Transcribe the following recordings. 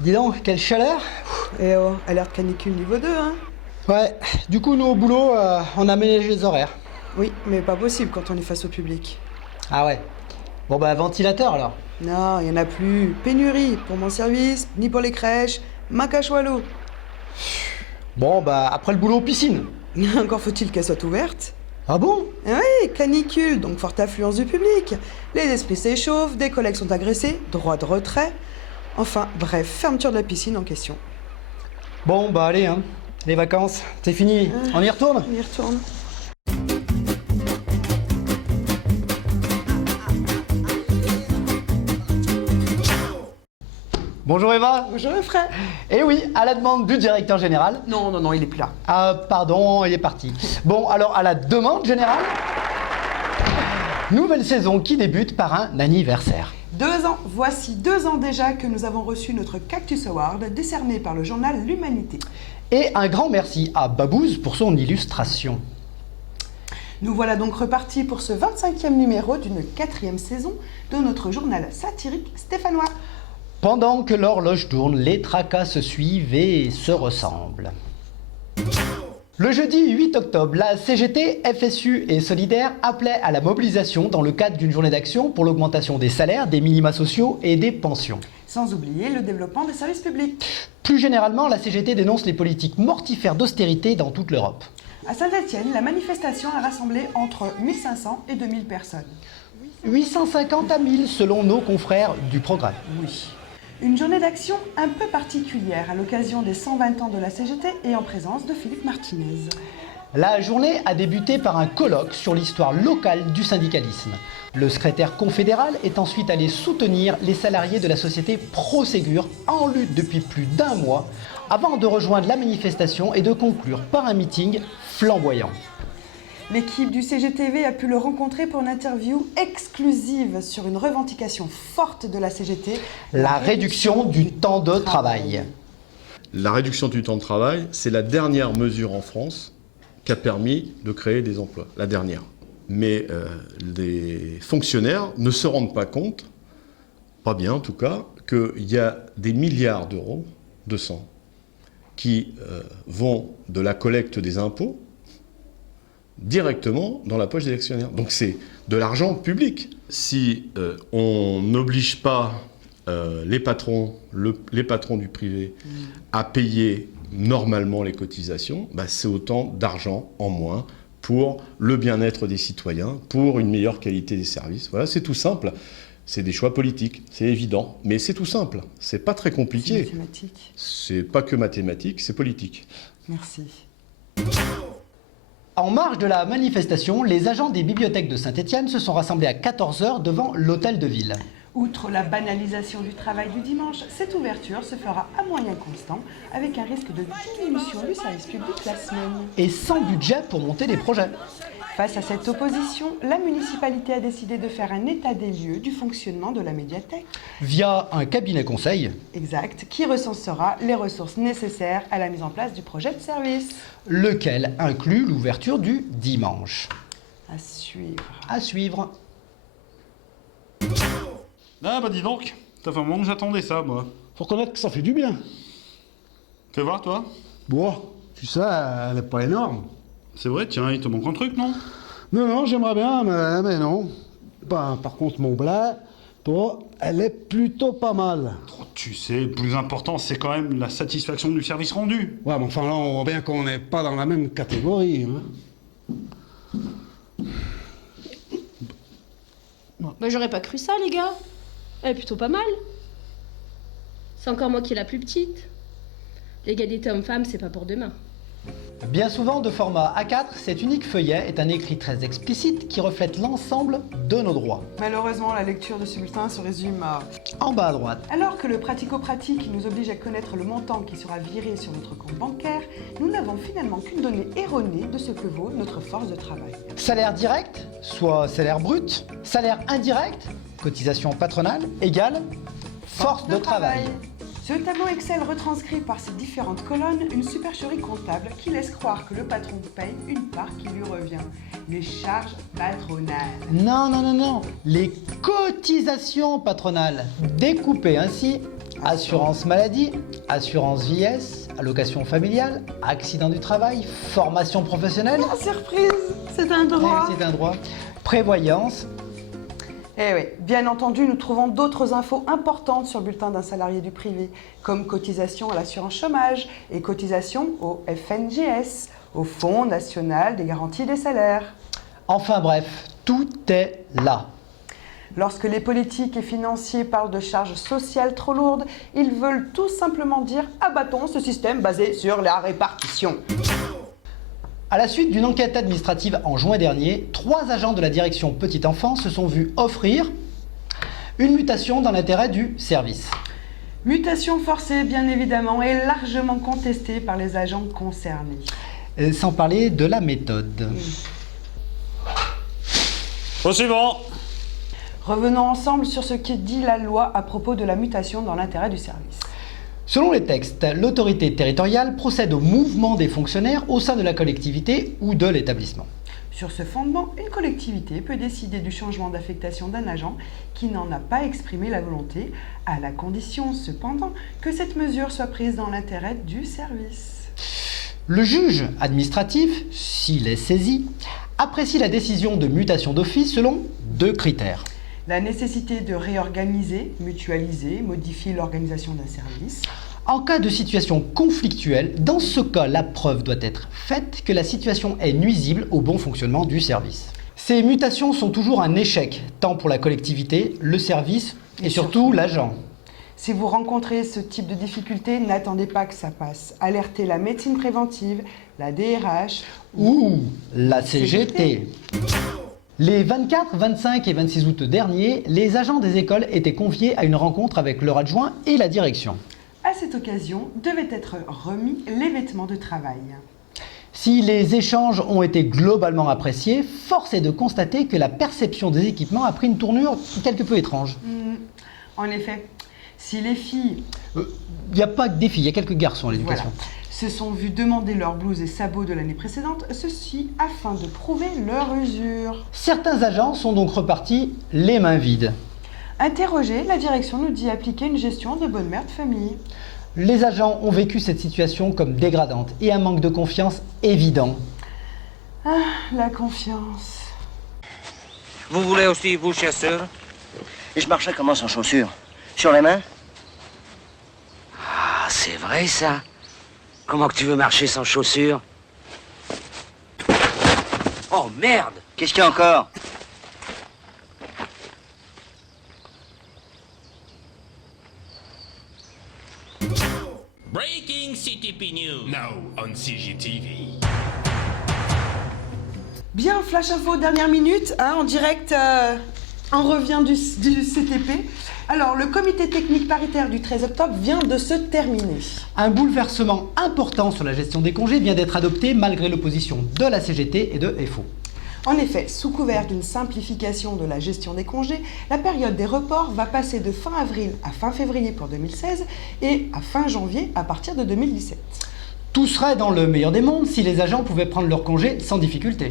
Dis donc, quelle chaleur! Eh oh, alerte canicule niveau 2, hein? Ouais, du coup, nous au boulot, on a aménagé les horaires. Oui, mais pas possible quand on est face au public. Ah ouais. Bon bah, ventilateur alors. Non, il y en a plus. Pénurie pour mon service, ni pour les crèches, macache wallo. Bon bah, après le boulot, piscine. Encore faut-il qu'elle soit ouverte. Ah bon? Eh oui, canicule, donc forte affluence du public. Les esprits s'échauffent, des collègues sont agressés, droit de retrait. Enfin, bref, fermeture de la piscine en question. Bon bah, allez, hein. Les vacances, c'est fini. On y retourne? On y retourne. Bonjour Eva. Bonjour le frère. Eh oui, à la demande du directeur général. Non, il est plus là. Ah, pardon, il est parti. Bon, alors, à la demande générale, nouvelle saison qui débute par un anniversaire. 2 ans, voici 2 ans déjà que nous avons reçu notre Cactus Award décerné par le journal L'Humanité. Et un grand merci à Babouze pour son illustration. Nous voilà donc repartis pour ce 25e numéro d'une 4e saison de notre journal satirique stéphanois. Pendant que l'horloge tourne, les tracas se suivent et se ressemblent. Le jeudi 8 octobre, la CGT, FSU et Solidaire appelaient à la mobilisation dans le cadre d'une journée d'action pour l'augmentation des salaires, des minima sociaux et des pensions. Sans oublier le développement des services publics. Plus généralement, la CGT dénonce les politiques mortifères d'austérité dans toute l'Europe. À Saint-Étienne, la manifestation a rassemblé entre 1500 et 2000 personnes. 850 à 1000 selon nos confrères du Progrès. Oui. Une journée d'action un peu particulière à l'occasion des 120 ans de la CGT et en présence de Philippe Martinez. La journée a débuté par un colloque sur l'histoire locale du syndicalisme. Le secrétaire confédéral est ensuite allé soutenir les salariés de la société Prosegur en lutte depuis plus d'1 mois avant de rejoindre la manifestation et de conclure par un meeting flamboyant. L'équipe du CGTV a pu le rencontrer pour une interview exclusive sur une revendication forte de la CGT. La réduction du temps de travail. La réduction du temps de travail, c'est la dernière mesure en France qui a permis de créer des emplois. La dernière. Mais les fonctionnaires ne se rendent pas compte, pas bien en tout cas, qu'il y a des milliards d'euros, 200, qui vont de la collecte des impôts directement dans la poche des actionnaires. Donc c'est de l'argent public. Si on n'oblige pas les patrons du privé à payer normalement les cotisations, bah c'est autant d'argent en moins pour le bien-être des citoyens, pour une meilleure qualité des services. Voilà, c'est tout simple. C'est des choix politiques, c'est évident, mais c'est tout simple. C'est pas très compliqué. C'est mathématique. C'est pas que mathématique, c'est politique. Merci. En marge de la manifestation, les agents des bibliothèques de Saint-Étienne se sont rassemblés à 14 h devant l'hôtel de ville. Outre la banalisation du travail du dimanche, cette ouverture se fera à moyen constant avec un risque de diminution du service public la semaine. Et sans budget pour monter des projets. Face à cette opposition, la municipalité a décidé de faire un état des lieux du fonctionnement de la médiathèque. Via un cabinet conseil. Exact, qui recensera les ressources nécessaires à la mise en place du projet de service. Lequel inclut l'ouverture du dimanche. À suivre. À suivre. Ah bah dis donc, ça fait un moment que j'attendais ça, moi. Faut reconnaître que ça fait du bien. Fais voir, toi. Bon, tu sais, elle est pas énorme. C'est vrai, tiens, il te manque un truc, non? Non, j'aimerais bien, mais non. Ben, par contre, mon blé, toi, elle est plutôt pas mal. Oh, tu sais, le plus important, c'est quand même la satisfaction du service rendu. Ouais, mais enfin là, on voit bien qu'on n'est pas dans la même catégorie. Hein. Bah, j'aurais pas cru ça, les gars. Elle est plutôt pas mal. C'est encore moi qui est la plus petite. L'égalité homme-femme, c'est pas pour demain. Bien souvent de format A4, cet unique feuillet est un écrit très explicite qui reflète l'ensemble de nos droits. Malheureusement, la lecture de ce bulletin se résume à... En bas à droite. Alors que le pratico-pratique nous oblige à connaître le montant qui sera viré sur notre compte bancaire, nous n'avons finalement qu'une donnée erronée de ce que vaut notre force de travail. Salaire direct, soit salaire brut. Salaire indirect, cotisation patronale, égale force de travail. Ce tableau Excel retranscrit par ces différentes colonnes une supercherie comptable qui laisse croire que le patron paye une part qui lui revient. Les charges patronales. Non, les cotisations patronales, découpées ainsi Assurance maladie, assurance vieillesse, allocation familiale, accident du travail, formation professionnelle. Ah, surprise, c'est un droit. C'est un droit. Prévoyance. Eh oui, bien entendu, nous trouvons d'autres infos importantes sur le bulletin d'un salarié du privé, comme cotisation à l'assurance chômage et cotisation au FNGS, au Fonds national des garanties des salaires. Enfin bref, tout est là. Lorsque les politiques et financiers parlent de charges sociales trop lourdes, ils veulent tout simplement dire « abattons ce système basé sur la répartition ». À la suite d'une enquête administrative en juin dernier, 3 agents de la direction Petite Enfance se sont vus offrir une mutation dans l'intérêt du service. Mutation forcée, bien évidemment, et largement contestée par les agents concernés. Sans parler de la méthode. Au suivant. Revenons ensemble sur ce que dit la loi à propos de la mutation dans l'intérêt du service. Selon les textes, l'autorité territoriale procède au mouvement des fonctionnaires au sein de la collectivité ou de l'établissement. Sur ce fondement, une collectivité peut décider du changement d'affectation d'un agent qui n'en a pas exprimé la volonté, à la condition cependant que cette mesure soit prise dans l'intérêt du service. Le juge administratif, s'il est saisi, apprécie la décision de mutation d'office selon 2 critères. La nécessité de réorganiser, mutualiser, modifier l'organisation d'un service. En cas de situation conflictuelle, dans ce cas, la preuve doit être faite que la situation est nuisible au bon fonctionnement du service. Ces mutations sont toujours un échec, tant pour la collectivité, le service et surtout l'agent. Si vous rencontrez ce type de difficulté, n'attendez pas que ça passe. Alertez la médecine préventive, la DRH ou la CGT. Les 24, 25 et 26 août derniers, les agents des écoles étaient conviés à une rencontre avec leur adjoint et la direction. À cette occasion, devaient être remis les vêtements de travail. Si les échanges ont été globalement appréciés, force est de constater que la perception des équipements a pris une tournure quelque peu étrange. En effet, si les filles... Il n'y a pas que des filles, il y a quelques garçons à l'éducation. Voilà, se sont vus demander leurs blouses et sabots de l'année précédente, ceci afin de prouver leur usure. Certains agents sont donc repartis les mains vides. Interrogé, la direction nous dit appliquer une gestion de bonne mère de famille. Les agents ont vécu cette situation comme dégradante et un manque de confiance évident. Ah, la confiance. Vous voulez aussi, vous, chasseur? Et je marchais comment sans chaussures? Sur les mains? Ah, c'est vrai, ça. Comment que tu veux marcher sans chaussures? Oh, merde! Qu'est-ce qu'il y a encore? Breaking CTP News. Now on CGTV. Bien, Flash Info, dernière minute, en direct, on revient du CTP. Alors, le comité technique paritaire du 13 octobre vient de se terminer. Un bouleversement important sur la gestion des congés vient d'être adopté malgré l'opposition de la CGT et de FO. En effet, sous couvert d'une simplification de la gestion des congés, la période des reports va passer de fin avril à fin février pour 2016 et à fin janvier à partir de 2017. Tout serait dans le meilleur des mondes si les agents pouvaient prendre leurs congés sans difficulté.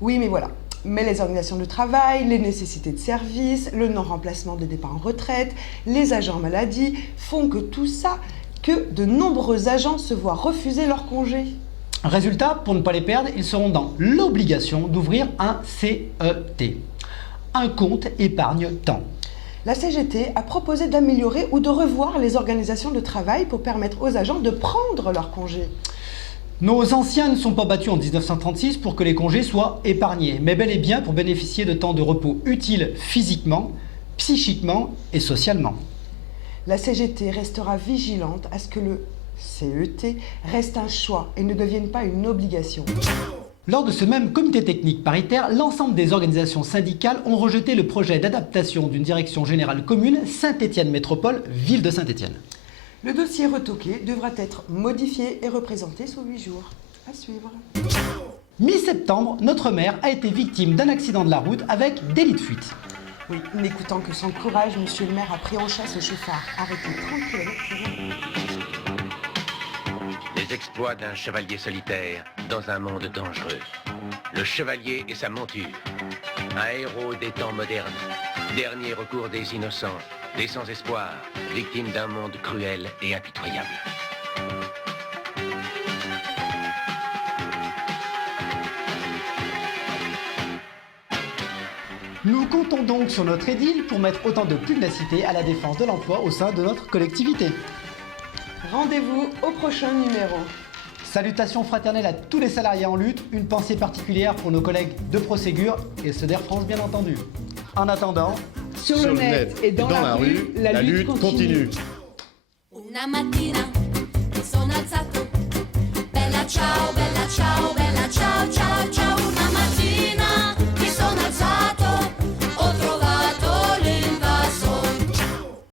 Oui, mais voilà. Mais les organisations de travail, les nécessités de service, le non-remplacement des départs en retraite, les agents maladie font que tout ça, que de nombreux agents se voient refuser leurs congés. Résultat, pour ne pas les perdre, ils seront dans l'obligation d'ouvrir un CET, un compte épargne-temps. La CGT a proposé d'améliorer ou de revoir les organisations de travail pour permettre aux agents de prendre leurs congés. Nos anciens ne sont pas battus en 1936 pour que les congés soient épargnés, mais bel et bien pour bénéficier de temps de repos utiles physiquement, psychiquement et socialement. La CGT restera vigilante à ce que le CET reste un choix et ne devienne pas une obligation. Lors de ce même comité technique paritaire, l'ensemble des organisations syndicales ont rejeté le projet d'adaptation d'une direction générale commune Saint-Étienne Métropole, ville de Saint-Étienne. Le dossier retoqué devra être modifié et représenté sous 8 jours. À suivre. Mi-septembre, notre maire a été victime d'un accident de la route avec délit de fuite. Oui, n'écoutant que son courage, monsieur le maire a pris en chasse au chauffard, arrêté 30 km/h. Les exploits d'un chevalier solitaire dans un monde dangereux. Le chevalier et sa monture. Un héros des temps modernes. Dernier recours des innocents, des sans espoir, victimes d'un monde cruel et impitoyable. Nous comptons donc sur notre édile pour mettre autant de pugnacité à la défense de l'emploi au sein de notre collectivité. Rendez-vous au prochain numéro. Salutations fraternelles à tous les salariés en lutte, une pensée particulière pour nos collègues de Proségur et ceux d'Air France bien entendu. En attendant, Sur le net et dans la rue, la lutte continue. Una mattina mi sono alzato, bella ciao, bella